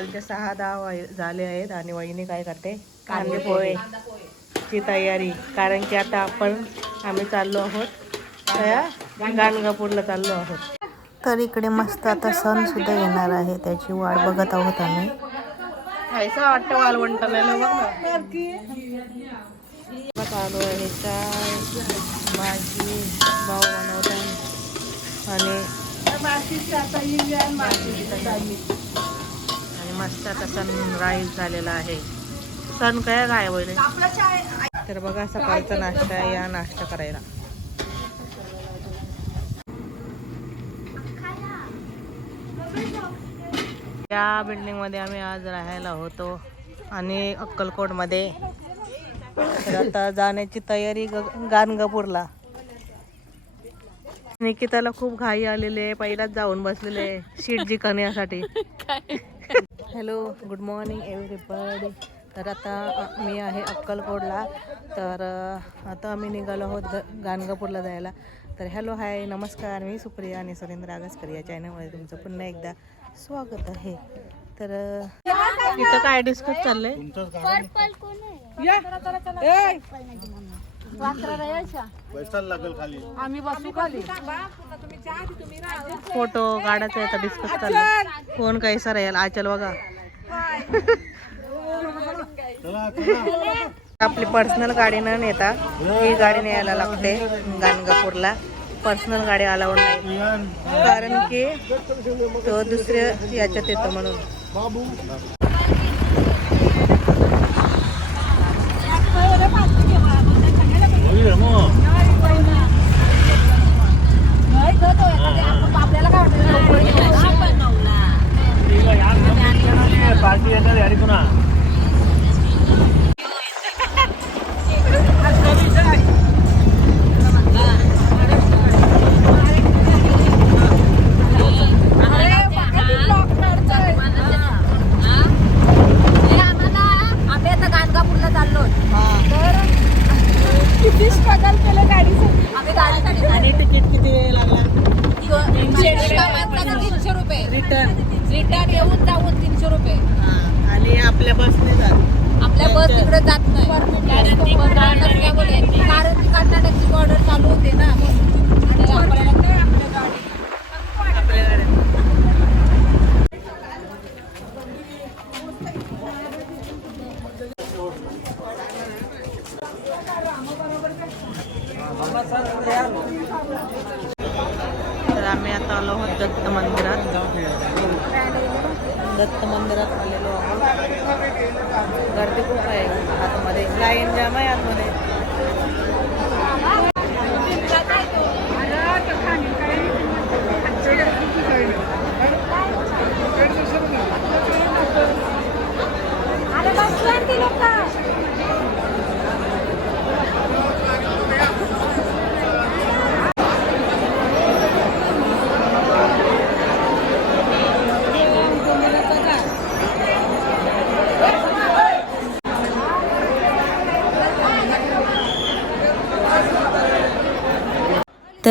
सकाळचे सहा दहा वाय- झाले आहेत आणि वहिनी काय करते? कांदे पोहे. ची तयारी. कारण की आता आपण आम्ही चाललो आहोत त्या गाणगापूरला चाललो आहोत. तर इकडे मस्त आता सण सुद्धा येणार आहे त्याची वाट बघत आहोत आम्ही. खायचं वाटतं बघ ना. चालू आहे चाय भाजी भाऊ बनवतात. आणि मस्त आता सनराईज झालेला आहे. सण काय काय वगैरे तर बघा सकाळचा नाश्ता या नाश्ता करायला. या बिल्डिंगमध्ये आम्ही आज राहायला होतो आणि अक्कलकोटमध्ये तर आता जाण्याची तयारी गाणगापूरला. निकिताला खूप घाई आलेले पहिलाच जाऊन बसलेले sheet seat hello good morning everybody तर आता मी आहे अक्कलकोटला. तर आता आम्ही निघालो आहोत ग गाणगापूरला जायला. तर हॅलो हाय नमस्कार. मी सुप्रिया आणि सुरेंद्र आगसकर या चॅनलमध्ये तुमचं पुन्हा एकदा स्वागत आहे. तर इथं काय डिस्कस चाललंय? फोटो काढायचा आहे डिस्कस चाललंय कोण काय सर यायला आचल बघा. आपली पर्सनल गाडी न नेता ही गाडी न्यायला लागते गाणगापूरला. पर्सनल गाडी अलाउड नाही. कारण की तो दुसऱ्या याच्यात येतो म्हणून आम्ही आता गाणगापूरला चाललो तर किती स्ट्रगल केलं गाडीसाठी आम्ही गाडीसाठी आणि तिकीट किती वेळ लागला एका माणसाला तीनशे रुपये रिटर्न रिटर्न येऊन जाऊन तीनशे रुपये. आणि आपल्या बसने जात. आपल्या बस तिकडे जात नाही. कारण ती कर्नाटकची बॉर्डर चालू होते ना. आणि आपल्याला काय आपल्या गाडी आपल्या गाड्या तर आम्ही आता आलो आहोत दत्त मंदिरात. दत्त मंदिरात आलेलो आहोत. गर्दी खूप आहे. आतमध्ये लाईन जाम आहे आतमध्ये.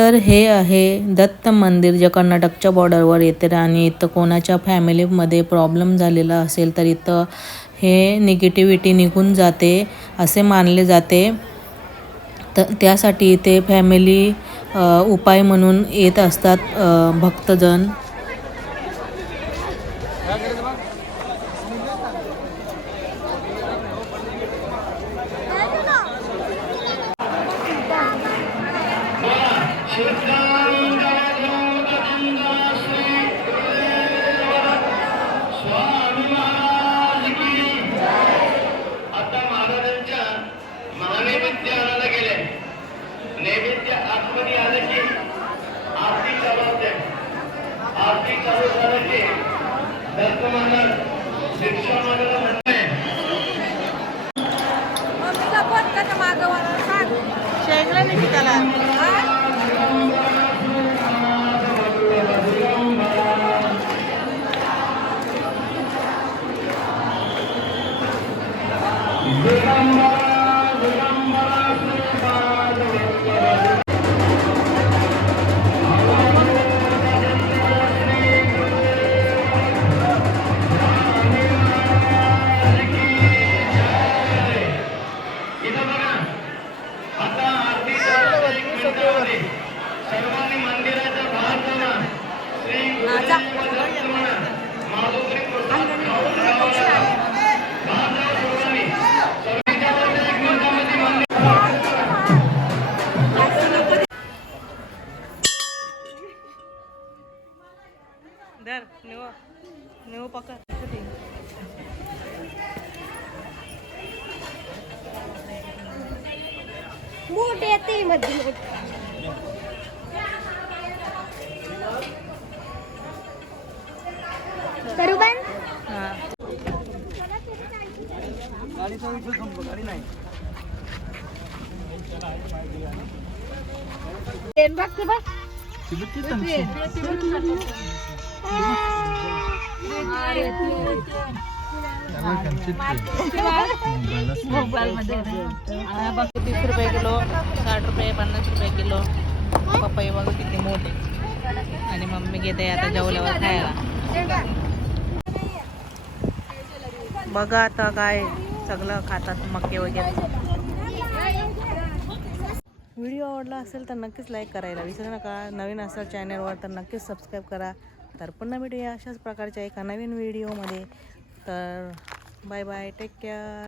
तर हे आहे दत्त मंदिर जे कर्नाटकच्या बॉर्डरवर येते आणि इथं कोणाच्या फॅमिलीमध्ये प्रॉब्लेम झालेला असेल तर इथं हे निगेटिव्हिटी निघून जाते असे मानले जाते. तर त्यासाठी इथे फॅमिली उपाय म्हणून येत असतात भक्तजन. शेंगला नाही त्याला. पकड निव निव पकड मोठे येते मध्ये करू पण हा बघ ते बघ तीस रुपये किलो साठ रुपये पन्नास रुपये किलो पपई बघा किती मोठे आणि मम्मी घेते आता जेवल्यावर खायला बघा आता काय सगळं खातात मक्के वगैरे. व्हिडिओ आवडला असेल तर नक्कीच लाईक करायला विसरू नका. नवीन असेल चॅनलवर तर नक्कीच सबस्क्राईब करा. तर पुन्हा भेटूया अशाच प्रकारच्या एका नवीन व्हिडिओमध्ये. तर बाय बाय टेक केअर